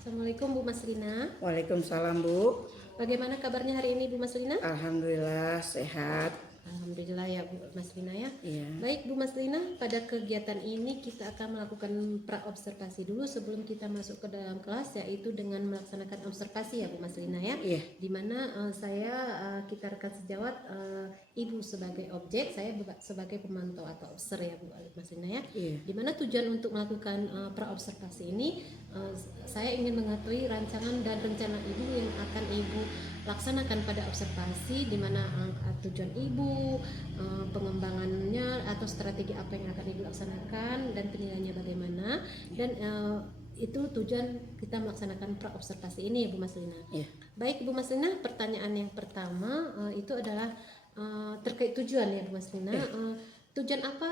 Assalamualaikum Bu Maslina. Waalaikumsalam Bu. Bagaimana kabarnya hari ini Bu Maslina? Alhamdulillah sehat. Alhamdulillah ya Bu Maslina ya. Iya. Baik Bu Maslina, pada kegiatan ini kita akan melakukan pra-observasi dulu sebelum kita masuk ke dalam kelas, yaitu dengan melaksanakan observasi ya Bu Maslina ya. Iya. Dimana kita rekan sejawat, Ibu sebagai objek, saya sebagai pemantau atau observer ya Bu Maslina ya. Iya. Dimana tujuan untuk melakukan pra-observasi ini, saya ingin mengetahui rancangan dan rencana Ibu yang akan Ibu laksanakan pada observasi, di mana tujuan Ibu, pengembangannya atau strategi apa yang akan Ibu laksanakan dan penilaiannya bagaimana, dan itu tujuan kita melaksanakan pra-observasi ini ya Bu Maslina. Iya. Baik Bu Maslina, pertanyaan yang pertama itu adalah terkait tujuan ya Bu Maslina. Tujuan apa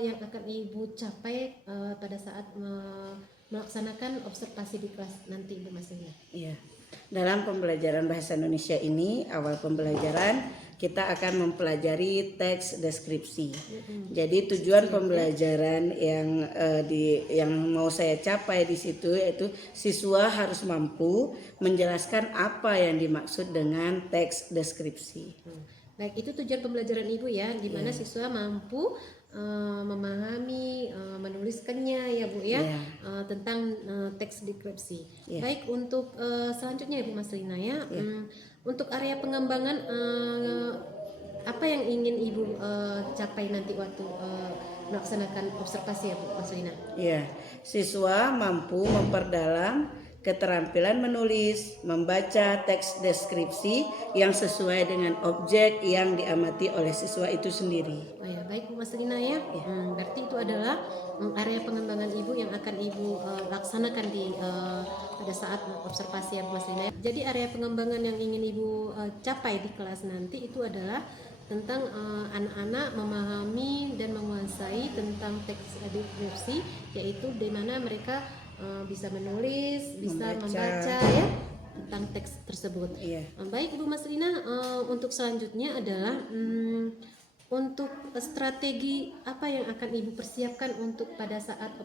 yang akan Ibu capai pada saat melaksanakan observasi di kelas nanti Bu Maslina? Iya. Dalam pembelajaran bahasa Indonesia ini, awal pembelajaran kita akan mempelajari teks deskripsi. Jadi tujuan pembelajaran yang mau saya capai di situ yaitu siswa harus mampu menjelaskan apa yang dimaksud dengan teks deskripsi. Baik, itu tujuan pembelajaran Ibu ya, di mana siswa mampu memahami, menuliskannya ya Bu ya, tentang teks deskripsi. Baik, untuk selanjutnya Ibu Maslina ya, untuk area pengembangan apa yang ingin Ibu capai nanti waktu melaksanakan observasi ya Bu Maslina? Iya, siswa mampu memperdalam keterampilan menulis, membaca teks deskripsi yang sesuai dengan objek yang diamati oleh siswa itu sendiri. Oh ya, baik Bu Maslina ya. Berarti itu adalah area pengembangan Ibu yang akan Ibu laksanakan di pada saat observasi ya Bu Maslina. Jadi area pengembangan yang ingin Ibu capai di kelas nanti itu adalah tentang anak-anak memahami dan menguasai tentang teks deskripsi, yaitu di mana mereka bisa menulis, bisa membaca ya tentang teks tersebut. Baik Bu Maslina, untuk selanjutnya adalah untuk strategi apa yang akan Ibu persiapkan untuk pada saat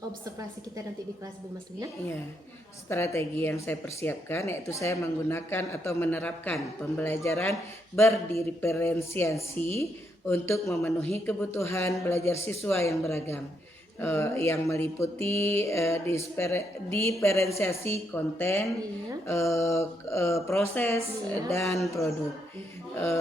observasi kita nanti di kelas Bu Maslina? Iya, strategi yang saya persiapkan yaitu saya menggunakan atau menerapkan pembelajaran berdiferensiasi untuk memenuhi kebutuhan belajar siswa yang beragam. Yang meliputi diferensiasi konten, proses dan produk,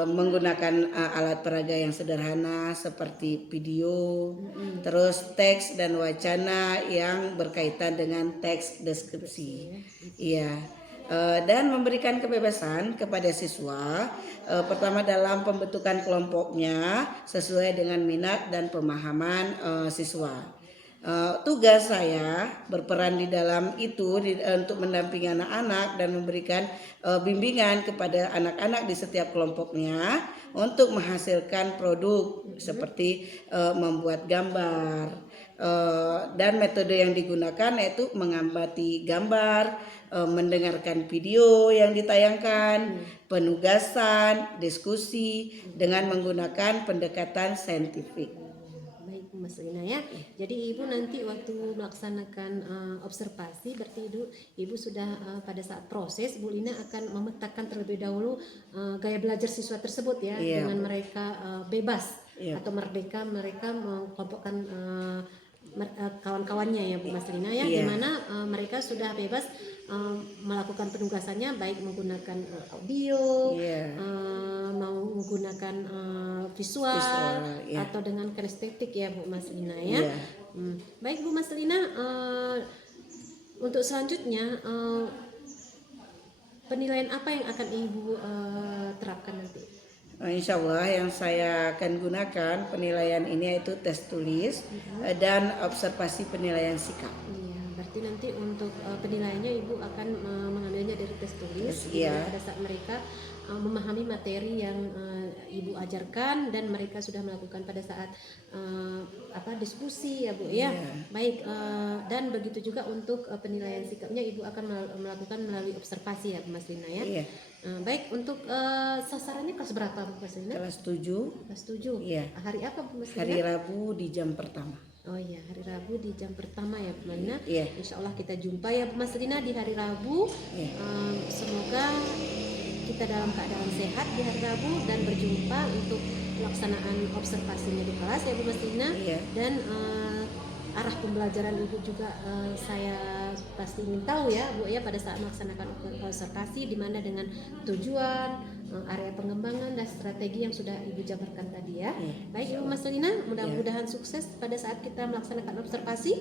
menggunakan alat peraga yang sederhana seperti video, terus teks dan wacana yang berkaitan dengan teks deskripsi. Iya. Dan memberikan kebebasan kepada siswa, pertama dalam pembentukan kelompoknya sesuai dengan minat dan pemahaman siswa. Tugas saya berperan di dalam itu untuk mendampingi anak-anak dan memberikan bimbingan kepada anak-anak di setiap kelompoknya untuk menghasilkan produk seperti membuat gambar, dan metode yang digunakan yaitu mengamati gambar, mendengarkan video yang ditayangkan, penugasan, diskusi dengan menggunakan pendekatan saintifik. Mas Lina ya. Jadi Ibu nanti waktu melaksanakan observasi, berarti Ibu sudah pada saat proses Bu Lina akan memetakan terlebih dahulu gaya belajar siswa tersebut ya, dengan mereka bebas atau merdeka, mereka mengkelompokkan kawan-kawannya ya Bu Mas Lina ya, di mana mereka sudah bebas melakukan penugasannya baik menggunakan audio, mau menggunakan visual atau dengan kinestetik ya Bu Mas Lina ya. Baik Bu Mas Lina, untuk selanjutnya penilaian apa yang akan Ibu terapkan nanti? Insya Allah yang saya akan gunakan penilaian ini yaitu tes tulis dan observasi penilaian sikap. Iya, berarti nanti untuk penilaiannya Ibu akan mengambilnya dari tes tulis. Iya. Pada saat mereka memahami materi yang Ibu ajarkan dan mereka sudah melakukan pada saat diskusi ya Bu ya. Baik, dan begitu juga untuk penilaian sikapnya Ibu akan melakukan melalui observasi ya Bu Mas Lina ya. Iya. Baik, untuk sasarannya kelas berapa Bu Mas Lina? Kelas 7. Kelas 7. Iya. Hari apa Bu Mas Lina? Hari Rabu di jam pertama. Oh iya, hari Rabu di jam pertama ya Bu Lina. Iya. Insya Allah kita jumpa ya Bu Mas Lina di hari Rabu. Iya. Semoga kita dalam keadaan sehat di hari Rabu dan berjumpa untuk pelaksanaan observasinya di kelas ya Bu Mas Lina. Iya. Dan arah pembelajaran Ibu juga saya pasti ingin tahu ya Bu ya pada saat melaksanakan observasi, di mana dengan tujuan, area pengembangan dan strategi yang sudah Ibu jabarkan tadi ya. Baik Ibu Mas Lina, mudah-mudahan sukses pada saat kita melaksanakan observasi.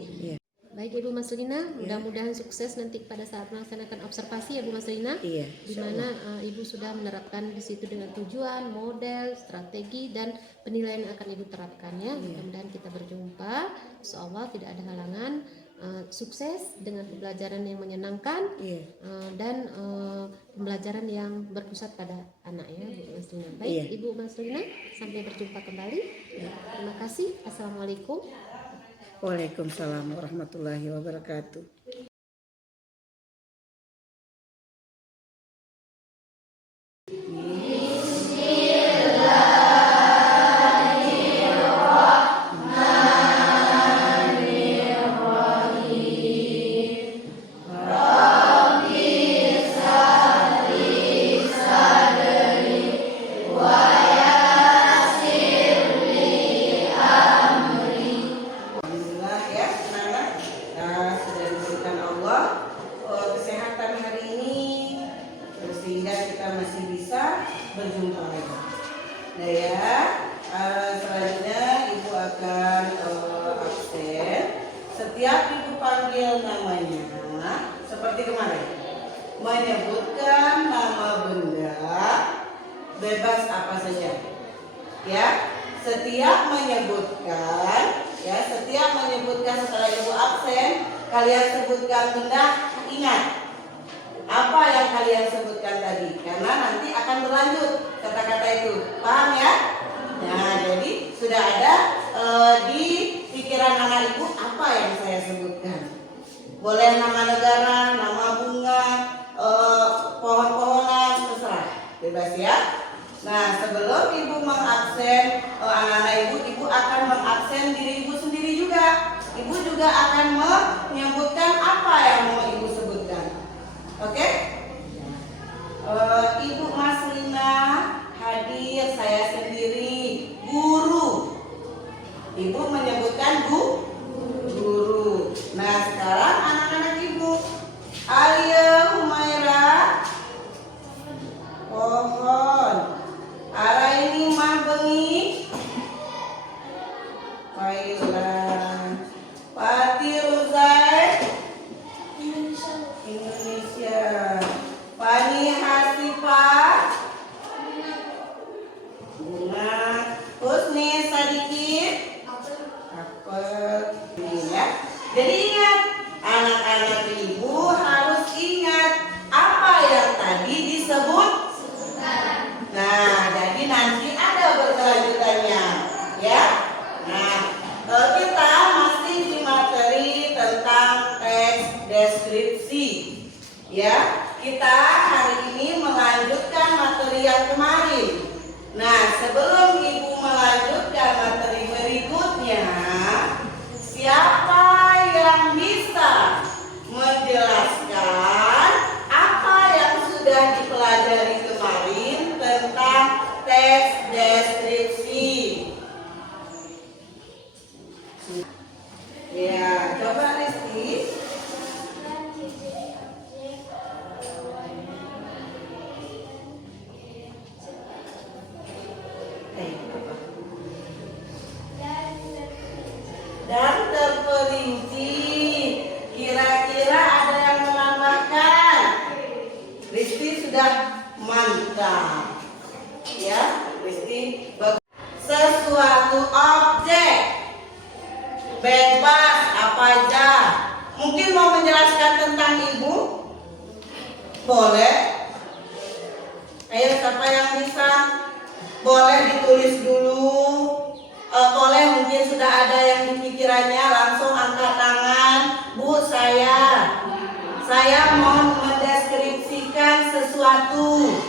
Baik Ibu Mas Lina, mudah-mudahan sukses nanti pada saat melaksanakan observasi ya Bu Mas Lina. Di mana Ibu sudah menerapkan di situ dengan tujuan, model, strategi dan penilaian yang akan Ibu terapkan ya. Mudah-mudahan kita berjumpa. Insyaallah tidak ada halangan. Sukses dengan pembelajaran yang menyenangkan dan pembelajaran yang berpusat pada anak ya Bu Mas Lina. Baik Ibu Mas Lina, sampai berjumpa kembali. Terima kasih. Assalamualaikum. Waalaikumsalam warahmatullahi wabarakatuh. Berjumpa lagi. Nah ya, selanjutnya Ibu akan absen. Setiap Ibu panggil namanya, seperti kemarin, menyebutkan nama benda, bebas apa saja. Ya, setiap menyebutkan setelah Ibu absen, kalian sebutkan benda, ingat apa yang kalian sebutkan tadi, karena nanti akan berlanjut kata-kata itu, paham ya? Nah, jadi sudah ada di pikiran anak Ibu apa yang saya sebutkan. Boleh nama negara, nama bunga, pohon-pohonan, terserah, bebas ya. Nah, sebelum Ibu mengabsen anak-anak Ibu akan mengabsen diri Ibu sendiri juga. Ibu juga akan menyebutkan apa yang mau Ibu sebutkan. Oke? Ibu Mas Lina hadir, saya sendiri guru. Ibu menyebutkan guru. Nah, sekarang anak-anak Ibu, Alia, Humaira, pohon. Araini mah bengi, Failan, Pati Ruzai, Indonesia. Pani Hasifah, bunga. Husni Sadikit, apel. Ya. Jadi ingat, anak-anak Ibu harus ingat apa yang tadi disebut. Nah, jadi nanti ada berkelanjutannya, ya. Nah, kita masih di materi tentang teks deskripsi, ya. Kita hari ini melanjutkan materi yang kemarin. Nah, sebelum Ibu melanjutkan materi berikutnya, siapa yang bisa menjelaskan apa yang sudah dipelajari kemarin tentang teks deskripsi? Ya, coba Rizky. Dan terperinci, kira-kira ada yang menambahkan? Rizky sudah mantap. Ya, Rizky. Sesuatu objek bebas apa aja. Mungkin mau menjelaskan tentang ibu? Boleh. Ayo, siapa yang bisa? Boleh ditulis dulu. Boleh, mungkin sudah ada yang di pikirannya, langsung angkat tangan. Bu, saya mau mendeskripsikan sesuatu.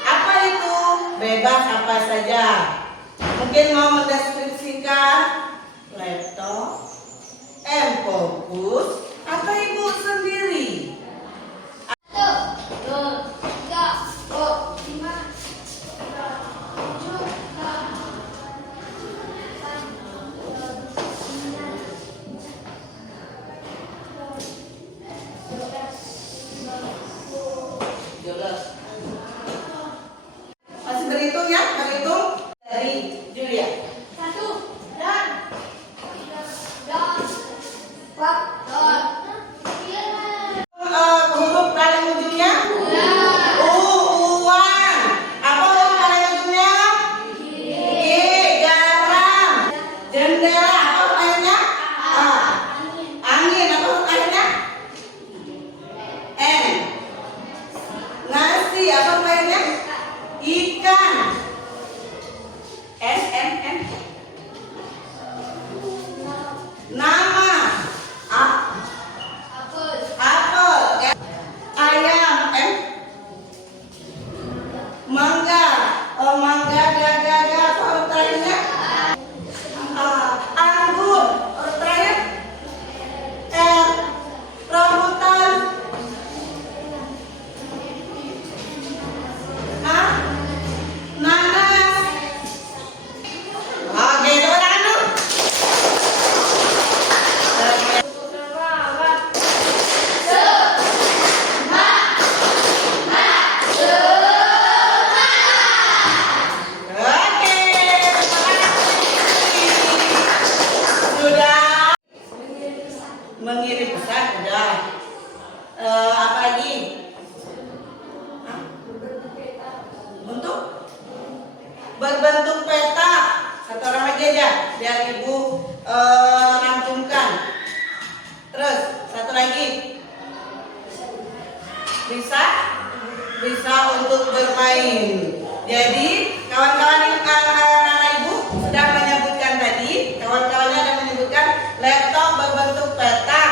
Apa itu? Bebas apa saja. Mungkin mau mendeskripsikan laptop, fokus, atau ibu sendiri. Masih berhitung ya? Berhitung dari Julia. Huruf paling ujungnya? Uang. Apa huruf paling ujungnya? Garam. Jendela. Apa huruf akhirnya? Angin. Apa huruf akhirnya? N. Nasi. Apa huruf akhirnya? Ikan. N. Nama. Apel. Ayam. Mangga. Mangga. Apa huruf terakhirnya? Anggur. Huruf terakhir? R. Rambutan. Nanas. Oke, tepuk tangan dulu. Oke, sudah mengirim pesan, sudah. Apa lagi? Untuk berbentuk peta. Satu orang lagi aja, biar ibu rancungkan. Terus satu lagi. Bisa untuk bermain. Jadi kawan-kawan anak ibu sudah menyebutkan tadi, kawan-kawannya ada menyebutkan laptop berbentuk petak,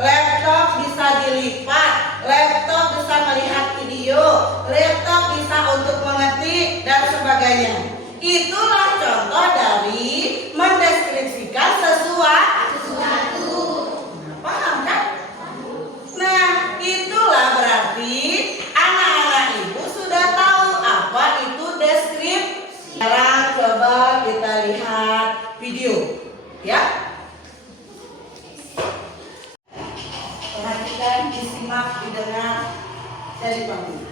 laptop bisa dilipat, laptop bisa melihat video, laptop bisa untuk mengetik dan sebagainya. Itulah contoh dari mendeskripsikan sesuatu. Paham kan? Nah, itulah berarti anak-anak ibu sudah tahu apa itu deskripsi. Sekarang coba kita lihat video, ya. Perhatikan, disimak, didengar dari panggung.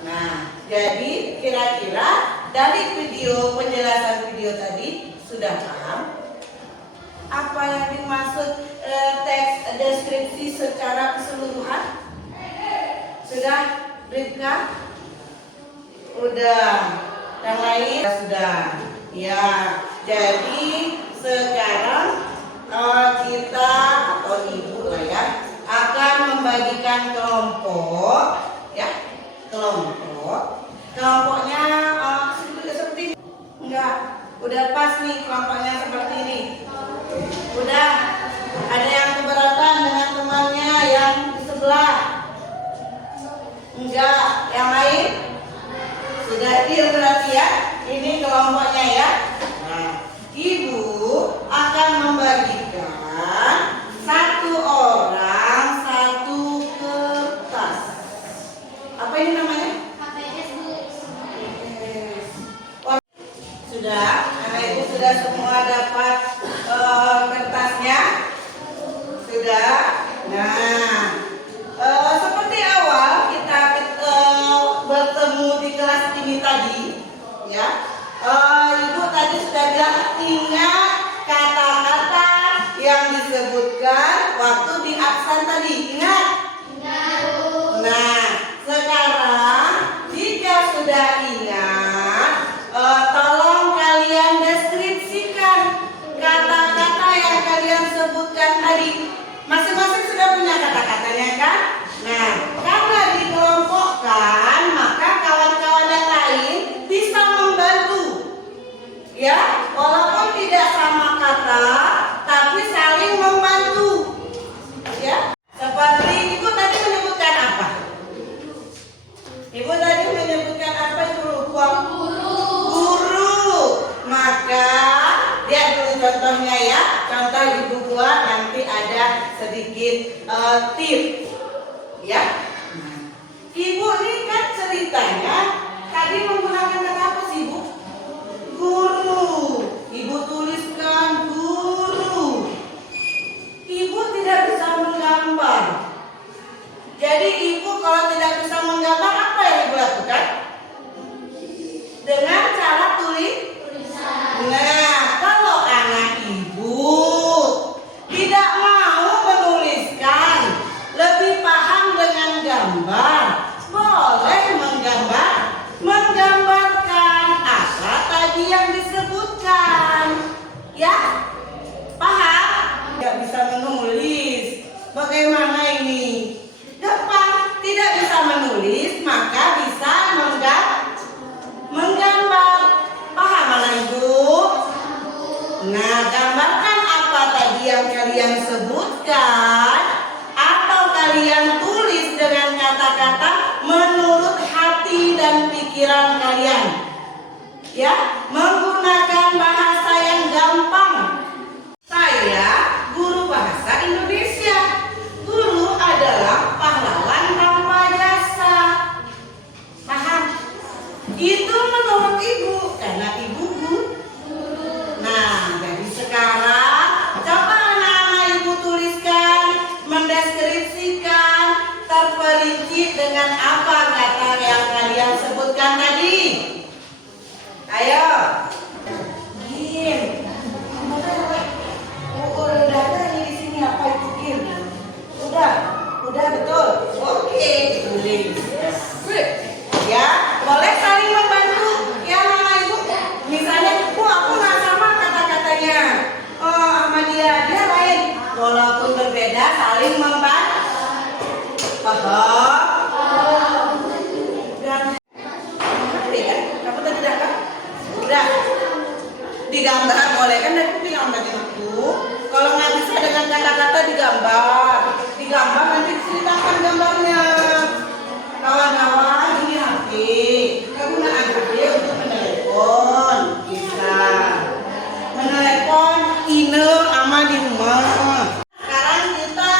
Nah, jadi kira-kira dari video penjelasan video tadi sudah paham apa yang dimaksud teks deskripsi secara keseluruhan? Sudah, Rifka? Udah. Yang lain sudah. Ya, jadi sekarang kita atau ibu lah ya akan membagikan kelompok, ya. Kelompoknya seperti enggak, udah pas nih kelompoknya seperti ini. Udah, ada yang keberatan dengan temannya yang di sebelah? Enggak, yang lain? Sudah deal berarti ya. Ini kelompoknya ya. Nah, ibu akan membagikan satu orang satu kertas. Apa ini namanya? Sudah, anak ibu sudah semua dapat kertasnya? Sudah. Nah, seperti awal kita bertemu di kelas ini tadi, ya. Ibu tadi sudah bilang ingat kata-kata yang disebutkan waktu di absen tadi. Ingat? Nah, sekarang jika sudah ingat, tolong kalian deskripsikan kata-kata yang kalian sebutkan tadi. Masing-masing sudah punya kata-katanya kan? Nah, karena dikelompokkan, maka kawan-kawan yang lain bisa membantu. Ya, walaupun tidak sama kata, tapi saling membantu. Ya, seperti ibu tadi menyebutkan apa? Ibu tadi menyebutkan apa itu lupa? Guru. Maka lihat dulu contohnya ya. Contoh ibu buat nanti ada sedikit tip. Ya. Ibu ini kan ceritanya tadi menggunakan kata apa sih ibu? Guru. Ibu tuliskan guru. Ibu tidak bisa menggambar. Jadi ibu kalau tidak bisa menggambar apa yang ibu lakukan? Dengan cara tulisan. Nah, kalau anak ibu tidak mau menuliskan, lebih paham dengan gambar, boleh menggambarkan apa tadi yang disebutkan. Ya, paham? Tidak bisa menulis. Bagaimana ini? Gampang, tidak bisa menulis, maka bisa menggambar. Paham anak ibu? Nah, gambarkan apa tadi yang kalian sebutkan, atau kalian tulis dengan kata-kata menurut hati dan pikiran kalian. Ya, menggunakan bahasa yang gampang. Saya guru bahasa Indonesia. Guru adalah pahlawan tanpa jasa. Paham? Itu menurut ibu, karena ibu guru. Nah, jadi sekarang coba anak-anak ibu tuliskan, mendeskripsikan, terperinci dengan apa kata yang kalian sebutkan tadi. Ayo. Gim. Udah ada di sini apa itu Gim? Udah betul. Oke, tulis. Ya, boleh saling membantu. Ya, anak ibu. Misalnya, Bu, aku nggak sama kata-katanya. Sama dia lain. Walaupun berbeda, saling membantu. Paham? Dan ngerti kan? Kamu tadi udah kan? Udah. Digambar boleh kan? Aku bilang tadi aku. Kalau nggak bisa dengan kata-kata digambar. Digambar nanti ceritakan gambarnya. Kawan-kawan ini HP. Kegunaan HP untuk menelepon. Bisa. Menelepon ine ama di rumah. Sekarang kita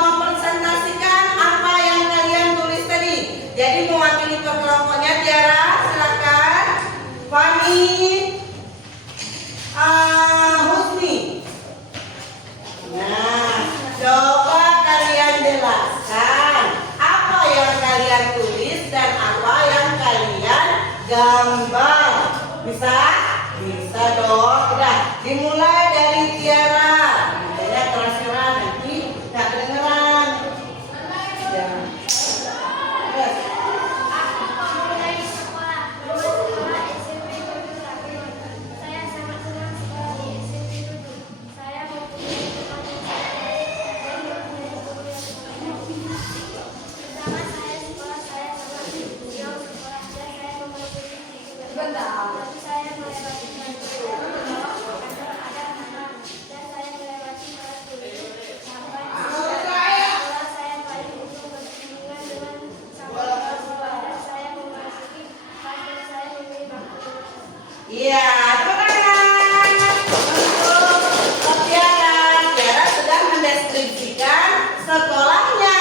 mempresentasikan apa yang kalian tulis tadi. Jadi mewakili kelompoknya Tiara, silakan. Fani, Husni. Nah, coba kalian jelaskan apa yang kalian tulis dan apa yang kalian gambar. Bisa? Bisa dong. Udah, dimulai dari Tiara. Saya keras-keras nanti nggak kedengeran. Ya. Terus. Iya, tepuk tangan untuk Tiara. Tiara sudah mendeskripsikan sekolahnya.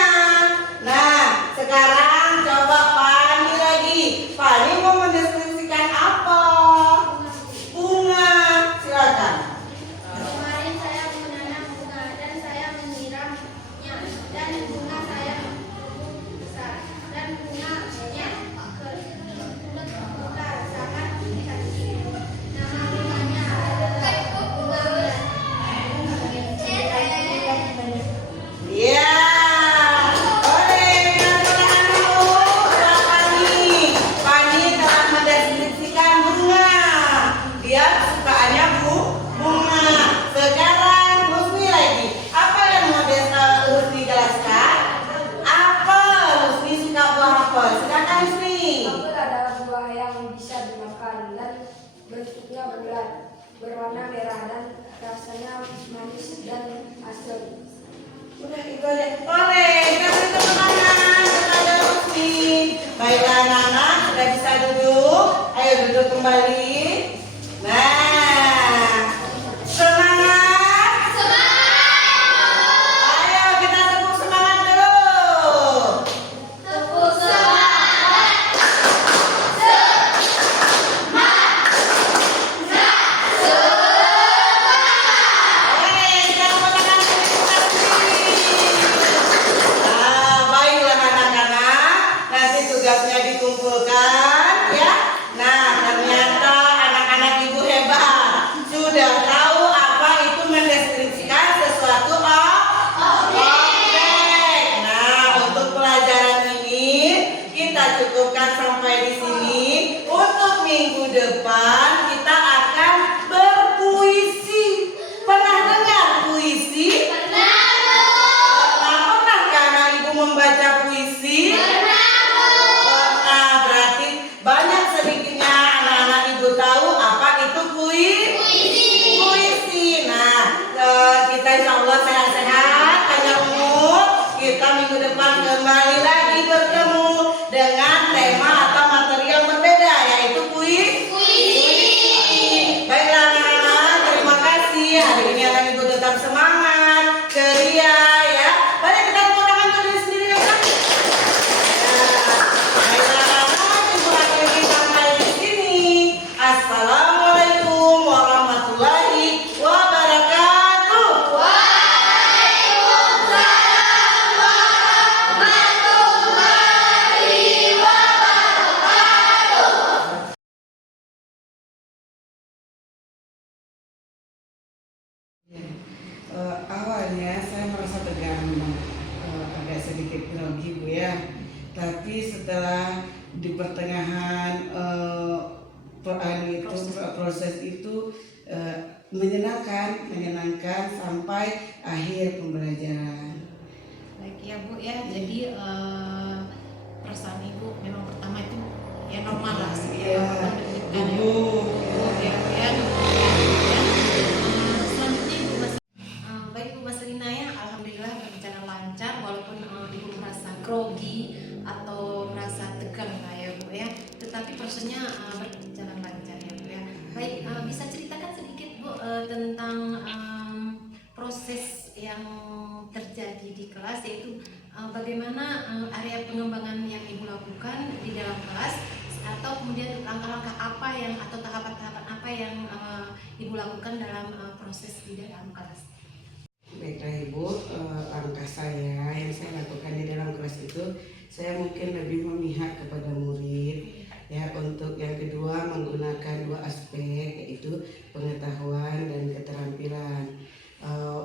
Nah, sekarang coba Fani lagi. Fani mau mendeskripsikan apa? Bunga. Silakan. Kemarin saya menanam bunga dan saya menyiramnya, dan bunga saya tumbuh besar dan bunganya besar sangat bentuknya bulat, berwarna merah dan rasanya manis dan asam. Udah itu aja. Oleh, kita beri tepuk tangan kepada Rusmi. Baiklah anak-anak, sudah bisa duduk. Ayo duduk kembali. Nah, semangat. Ayo kita tepuk semangat dulu. Tepuk semangat. Oleh, kita tepuk tangan dulu, kita sendiri. Nah, baiklah anak-anak, nanti tugasnya dikumpulkan ya. Nah, ternyata anak-anak ibu hebat, sudah tahu apa itu mendeskripsikan sesuatu objek. Nah, untuk pelajaran ini kita cukupkan sampai di sini. Untuk minggu depan kita akan berpuisi. Pernah dengar puisi? Pernahkah anak ibu membaca puisi? Pernah, berarti banyak sedikitnya anak-anak ibu tahu apa itu puisi. Nah, kita insya Allah sehat-sehat, panjang umur. Kita minggu depan kembali lagi bertemu dengan tema atau materi yang berbeda, yaitu puisi. Baiklah anak-anak, terima kasih. Hari ini anak ibu tetap semangat, ceria ya. Mari kita tepuk tangan untuk diri sendiri ya kan? Baiklah anak-anak, ibu akhiri sampai di sini. Assalamualaikum warahmatullahi wabarakatuh. Awalnya saya merasa tegang, agak sedikit grogi Bu ya. Tapi setelah di pertengahan proses itu menyenangkan sampai akhir pembelajaran. Baik ya Bu ya, jadi perasaan Ibu memang pertama itu ya normal lah, Iya, gugup ya Bu ya. Selanjutnya Ibu masih baik Bu Mas Lina ya, alhamdulillah berjalan lancar walaupun Ibu merasa grogi atau merasa tegang lah ya Bu ya, tetapi prosesnya berjalan lancar ya Bu ya. Baik, bisa ceritakan sedikit Bu tentang proses yang terjadi di kelas, yaitu bagaimana area pengembangan yang Ibu lakukan di dalam kelas, atau kemudian langkah-langkah apa yang atau tahapan-tahapan apa yang Ibu lakukan dalam proses di dalam kelas. Baiklah Ibu, langkah saya yang saya lakukan di dalam kelas itu, saya mungkin lebih memihak kepada murid ya. Untuk yang kedua menggunakan dua aspek, yaitu pengetahuan dan keterampilan.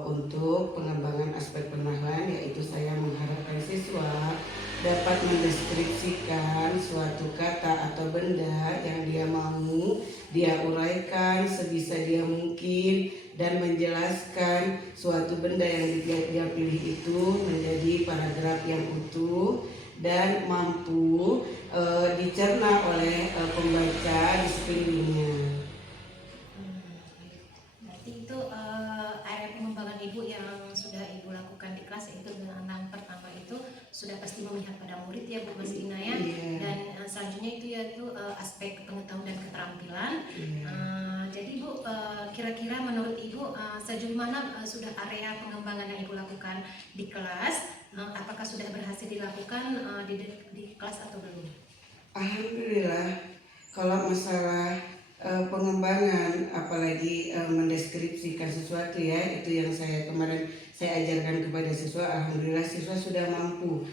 Untuk pengembangan aspek pengetahuan, yaitu saya mengharapkan siswa dapat mendeskripsikan suatu kata atau benda yang dia mau, dia uraikan sebisa dia mungkin dan menjelaskan suatu benda yang dia pilih itu menjadi paragraf yang utuh dan mampu dicerna oleh pembaca di sekelilingnya. Berarti itu area pengembangan Ibu yang sudah Ibu lakukan di kelas, yaitu dengan yang pertama itu sudah pasti memihak pada murid ya Bu Mas Lina ya. Iya. Dan selanjutnya itu yaitu aspek pengetahuan dan keterampilan. Iya. Jadi Bu, kira-kira menurut Ibu sejauh mana sudah area pengembangan yang Ibu lakukan di kelas? Apakah sudah berhasil dilakukan di kelas atau belum? Alhamdulillah, kalau masalah pengembangan, apalagi mendeskripsikan sesuatu ya, itu yang kemarin saya ajarkan kepada siswa. Alhamdulillah siswa sudah mampu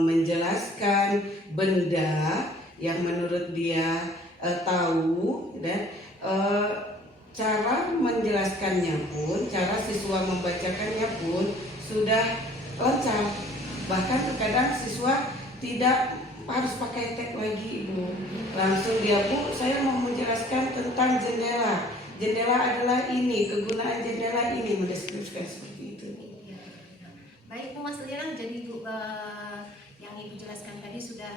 menjelaskan benda yang menurut dia tahu, dan cara menjelaskannya pun, cara siswa membacakannya pun sudah lancar. Bahkan terkadang siswa tidak harus pakai tag lagi Ibu, langsung dia, Bu saya mau menjelaskan tentang jendela. Jendela adalah ini, kegunaan jendela ini, mendeskripsikan seperti itu. Baik Bu Mas Lina, jadi Bu yang Ibu jelaskan tadi sudah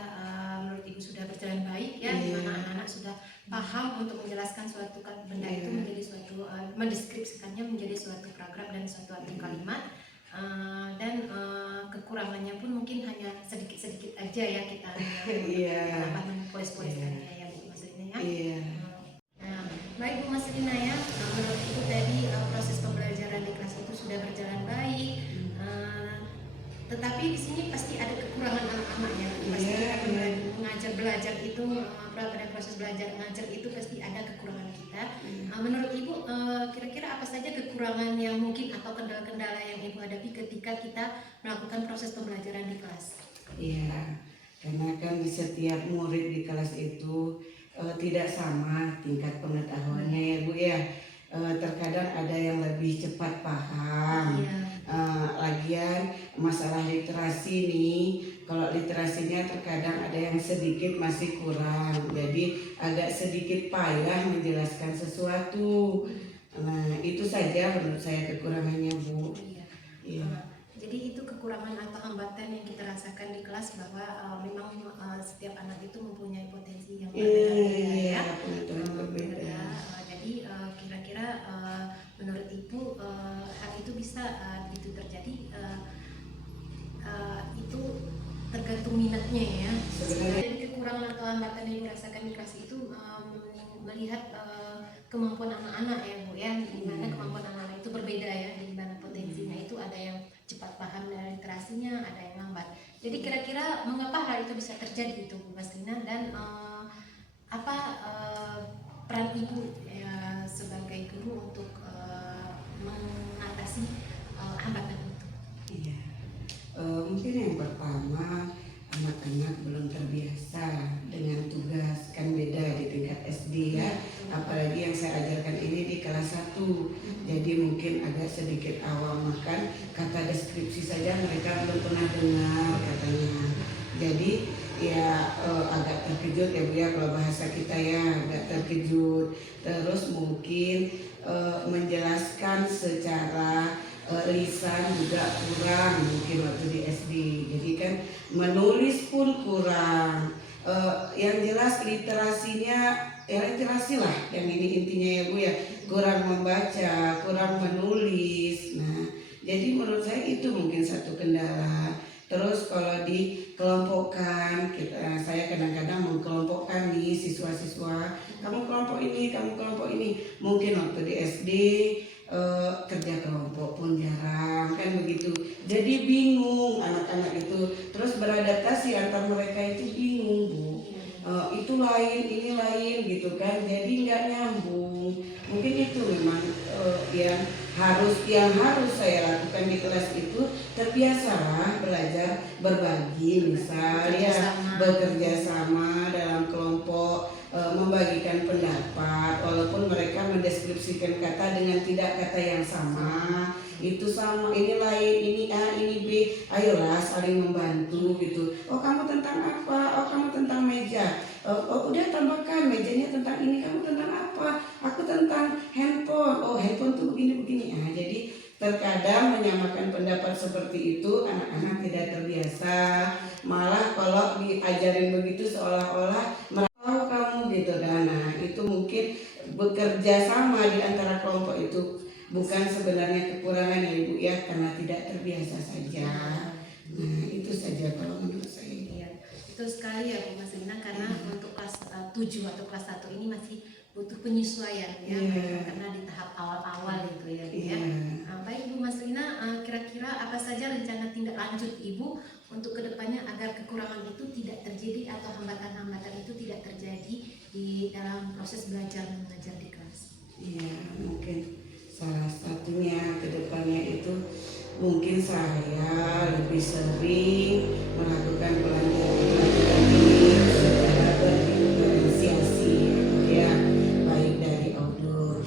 menurut Ibu sudah berjalan baik ya, di mana anak-anak sudah paham untuk menjelaskan suatu benda itu menjadi suatu mendeskripsikannya menjadi suatu paragraf dan suatu arti kalimat. Dan kekurangannya pun mungkin hanya sedikit-sedikit aja ya kita polis-poliskannya ya Bu Maslina ya. Baik Bu Maslina ya, menurut Ibu tadi proses pembelajaran di kelas itu sudah berjalan baik. Tetapi di sini pasti ada kekurangan anak-anak ya. Pasti mengajar belajar itu pada proses belajar mengajar itu pasti ada kekurangan kita. Menurut Ibu kira-kira apa saja kekurangan yang mungkin atau kendala-kendala yang Ibu hadapi ketika kita melakukan proses pembelajaran di kelas? Iya, karena kan setiap murid di kelas itu tidak sama tingkat pengetahuannya ya Bu ya. Terkadang ada yang lebih cepat paham. Lagian masalah literasi nih, kalau literasinya terkadang ada yang sedikit masih kurang, jadi agak sedikit payah menjelaskan sesuatu. Nah itu saja menurut saya kekurangannya Bu. Iya. Jadi itu kekurangan atau hambatan yang kita rasakan di kelas bahwa memang setiap anak itu mempunyai potensi yang berbeda-beda ya. Berbeda. Jadi kira-kira menurut Ibu hal itu bisa itu terjadi itu tergantung minatnya ya. Jadi kekurangan atau hambatan yang dirasakan di kelas itu melihat kemampuan anak-anak ya Bu ya, di mana kemampuan anak-anak itu berbeda ya, di mana potensinya itu ada yang cepat paham dari literasinya, ada yang lambat. Jadi kira-kira mengapa hal itu bisa terjadi itu Bu Maslina, dan apa peran Ibu ya, sebagai guru untuk mengatasi hambatan itu? Iya, mungkin yang pertama anak-anak belum terbiasa dengan tugas, kan beda di tingkat SD ya, apalagi yang saya ajarkan ini di kelas 1, jadi mungkin agak sedikit awam, makan kata deskripsi saja mereka belum pernah dengar katanya, jadi ya agak terkejut ya Bu ya, kalau bahasa kita ya agak terkejut. Terus mungkin menjelaskan secara lisan juga kurang mungkin waktu di SD, jadi kan menulis pun kurang. Yang jelas literasinya ya literasi lah yang ini intinya ya Bu ya, kurang membaca, kurang menulis. Nah jadi menurut saya itu mungkin satu kendala. Terus kalau dikelompokkan, saya kadang-kadang mengkelompokkan nih siswa-siswa, kamu kelompok ini, kamu kelompok ini. Mungkin waktu di SD kerja kelompok pun jarang kan begitu, jadi bingung anak-anak itu, terus beradaptasi antar mereka itu bingung Bu. Itu lain, ini lain gitu kan, jadi nggak nyambung. Mungkin itu memang yang harus saya lakukan di kelas itu, terbiasalah belajar berbagi, misal ya bekerja sama dalam kelompok, membagikan pendapat, walaupun mereka mendeskripsikan kata dengan tidak kata yang sama, itu sama, ini lain, ini A, ini B, ayolah saling membantu gitu. Oh kamu tentang apa? Oh kamu tentang meja. Oh udah tambahkan mejanya tentang ini, kamu tentang apa? Aku tentang handphone. Oh handphone tuh begini-begini. Nah jadi terkadang menyamakan pendapat seperti itu anak-anak tidak terbiasa, malah kalau diajarin begitu seolah-olah gitu kan. Nah itu mungkin bekerja sama di antara kelompok itu bukan sebenarnya kekurangan ya Ibu ya, karena tidak terbiasa saja. Nah itu saja kalau menurut saya. Iya, itu sekali ya Bu Maslina, karena untuk kelas 7 atau kelas 1 ini masih butuh penyesuaian ya, karena di tahap awal-awal itu ya Bu ya. Baik Bu Maslina, kira-kira apa saja rencana tindak lanjut Ibu untuk kedepannya agar kekurangan itu tidak terjadi atau hambatan-hambatan itu tidak terjadi di dalam proses belajar mengajar di kelas? Iya, mungkin salah satunya kedepannya itu mungkin saya lebih sering melakukan pelajaran ini secara berdiferensiasi ya, baik dari auditor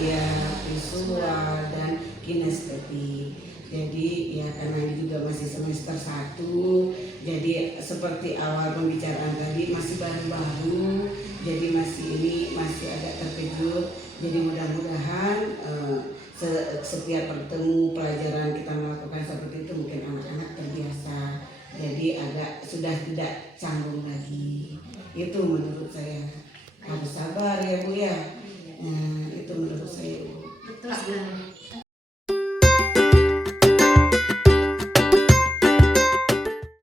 ya, visual dan kinestetik. Jadi ya karena ini juga masih semester 1, jadi seperti awal pembicaraan tadi masih baru-baru, jadi masih agak terkejut. Jadi mudah-mudahan setiap bertemu pelajaran kita melakukan seperti itu, mungkin anak-anak terbiasa, jadi agak sudah tidak canggung lagi. Itu menurut saya.